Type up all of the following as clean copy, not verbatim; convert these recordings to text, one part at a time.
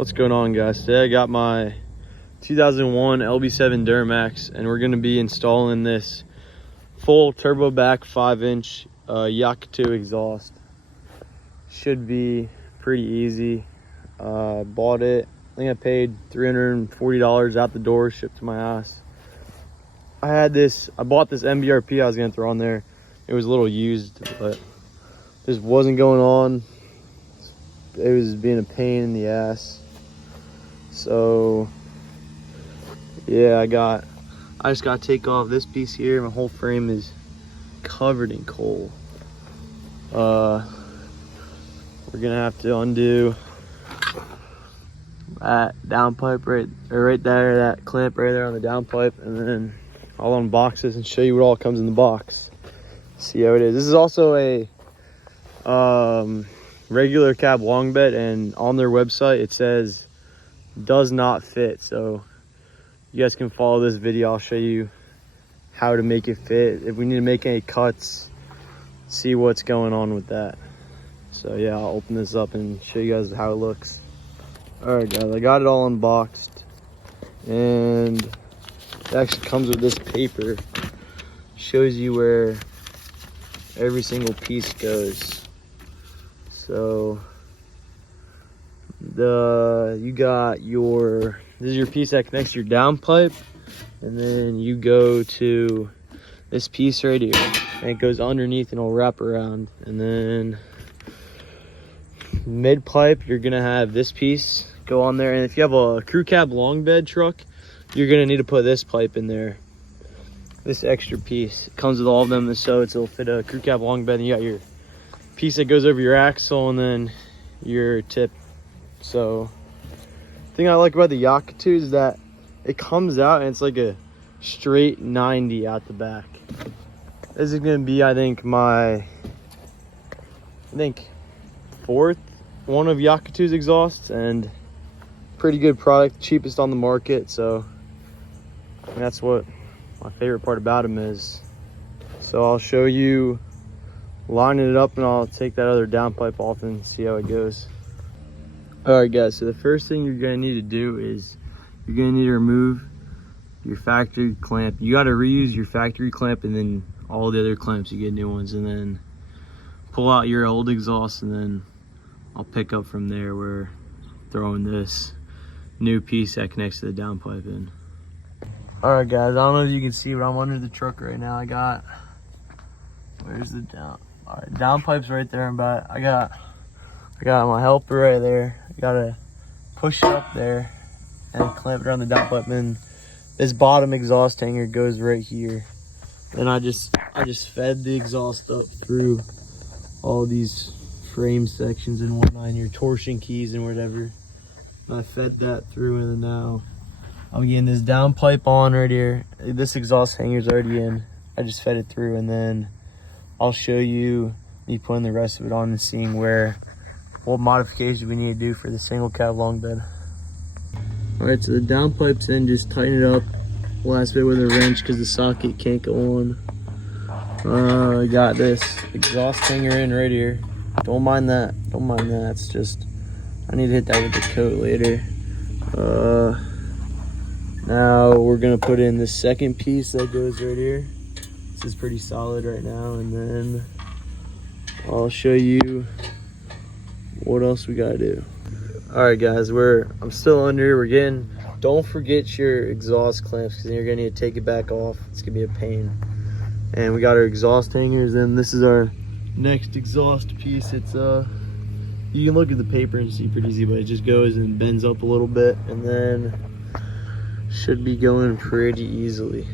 What's going on, guys? Today I got my 2001 LB7 Duramax, and we're going to be installing this full turbo back 5-inch Yikatoo exhaust. Should be pretty easy. Bought it. I think I paid $340 out the door, shipped to my house. I bought this MBRP I was going to throw on there. It was a little used, but just wasn't going on. It was being a pain in the ass. So yeah, I just got to take off this piece here. My whole frame is covered in coal. We're gonna have to undo that downpipe right there, that clamp right there on the downpipe, and then I'll unbox this and show you what all comes in the box. See how it is. This is also a regular cab long bed, and on their website it says does not fit, so you guys can follow this video. I'll show you how to make it fit, if we need to make any cuts, see what's going on with that. So yeah, I'll open this up and show you guys how it looks. All right guys, I got it all unboxed, and it actually comes with this paper. Shows you where every single piece goes. So this is your piece that connects to your downpipe, and then you go to this piece right here, and it goes underneath and it'll wrap around. And then mid pipe, you're gonna have this piece go on there, and if you have a crew cab long bed truck, you're gonna need to put this pipe in there, this extra piece. It comes with all of them, so it'll fit a crew cab long bed, and you got your piece that goes over your axle and then your tip. So the thing I like about the Yikatoo is that it comes out and it's like a straight 90 out the back. This is gonna be, I think, fourth one of Yikatoo's exhausts, and pretty good product, cheapest on the market. So that's what my favorite part about them is. So I'll show you lining it up, and I'll take that other downpipe off and see how it goes. All right guys, so the first thing you're gonna need to do is you're gonna need to remove your factory clamp. You gotta reuse your factory clamp, and then all the other clamps, you get new ones, and then pull out your old exhaust, and then I'll pick up from there. We're throwing this new piece that connects to the downpipe in. All right guys, I don't know if you can see, but I'm under the truck right now. Where's the down? All right, downpipe's right there, but I got my helper right there. I gotta push it up there and clamp it around the downpipe, and then this bottom exhaust hanger goes right here. Then I just fed the exhaust up through all these frame sections and whatnot, and your torsion keys and whatever. And I fed that through, and then now I'm getting this downpipe on right here. This exhaust hanger's already in. I just fed it through, and then I'll show you me putting the rest of it on and seeing what modifications we need to do for the single cab long bed. All right, so the downpipe's in. Just tighten it up last bit with a wrench because the socket can't go on. I got this exhaust hanger in right here. Don't mind that. It's just, I need to hit that with the coat later. Now we're gonna put in the second piece that goes right here. This is pretty solid right now, and then I'll show you what else we gotta do. All right guys, I'm still under. Don't forget your exhaust clamps, because then you're gonna need to take it back off. It's gonna be a pain. And we got our exhaust hangers, and this is our next exhaust piece. It's you can look at the paper and see pretty easy, but it just goes and bends up a little bit, and then should be going pretty easily.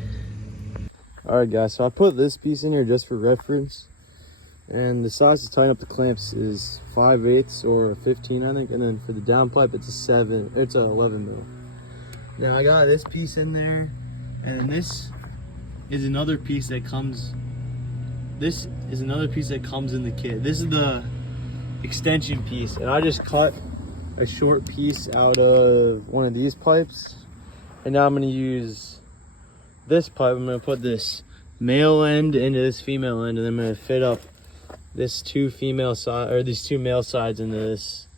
All right guys, so I put this piece in here just for reference, and the size to tighten up the clamps is 5/8 or 15, I think, and then for the downpipe it's a 11 mil. Now I got this piece in there, and this is another piece that comes in the kit. This is the extension piece, and I just cut a short piece out of one of these pipes, and now I'm going to use this pipe. I'm going to put this male end into this female end, and then I'm going to fit up these two male sides into this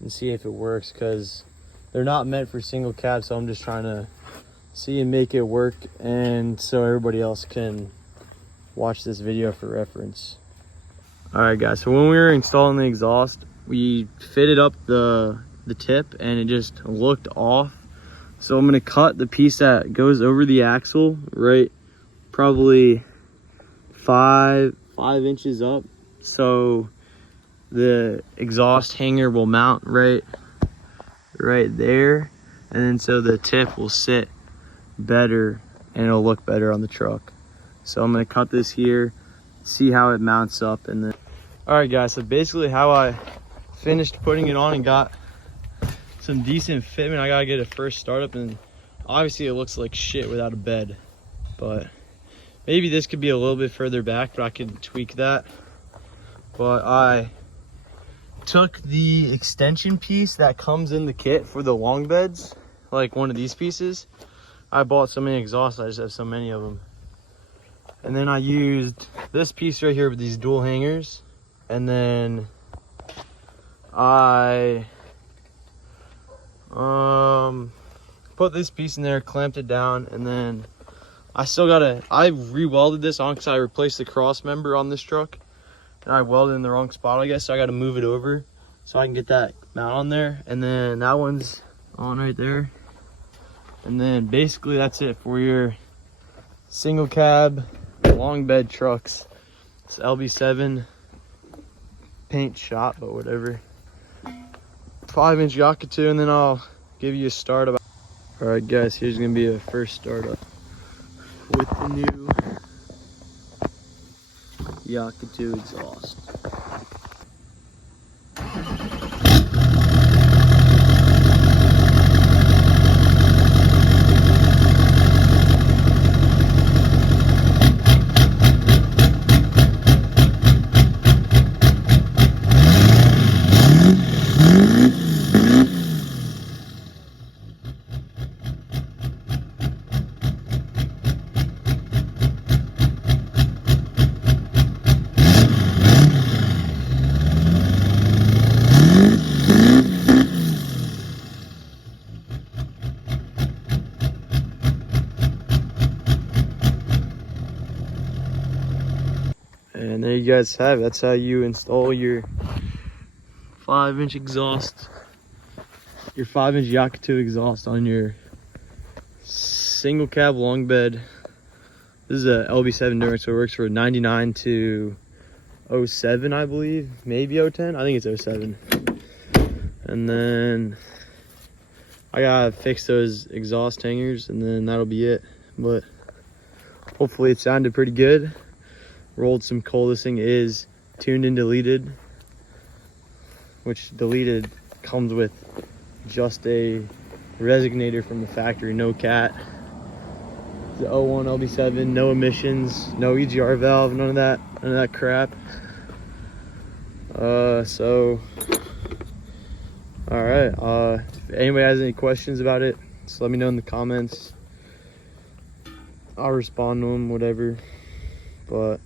and see if it works, because they're not meant for single cab, so I'm just trying to see and make it work, and so everybody else can watch this video for reference. All right guys, so when we were installing the exhaust, we fitted up the tip and it just looked off. So I'm gonna cut the piece that goes over the axle, right, probably five inches up, so the exhaust hanger will mount right there, and then so the tip will sit better and it'll look better on the truck. So I'm gonna cut this here, see how it mounts up, and then all right guys, so basically how I finished putting it on and got some decent fitment. I gotta get a first startup, and obviously it looks like shit without a bed, but maybe this could be a little bit further back, but I could tweak that. But I took the extension piece that comes in the kit for the long beds, like one of these pieces. I bought so many exhausts, I just have so many of them. And then I used this piece right here with these dual hangers. And then I put this piece in there, clamped it down, and then I re-welded this on because I replaced the cross member on this truck. And I welded in the wrong spot, I guess, so I got to move it over so I can get that mount on there. And then that one's on right there. And then basically that's it for your single cab long bed trucks. It's LB7 paint shop, but whatever. 5-inch Yikatoo, and then I'll give you a startup. All right guys, here's gonna be a first startup with the new Yikatoo exhaust. And there you guys have it. That's how you install your 5-inch exhaust, your 5-inch Yikatoo exhaust on your single cab long bed. This is a LB7 Duramax, so it works for 99 to 07, I believe, maybe 010. I think it's 07. And then I gotta fix those exhaust hangers, and then that'll be it. But hopefully it sounded pretty good. Rolled some coal. This thing is tuned and deleted, which deleted comes with just a resonator from the factory, no cat. The 01 LB7, no emissions, no EGR valve, none of that crap. So all right, if anybody has any questions about it, just let me know in the comments. I'll respond to them, whatever. But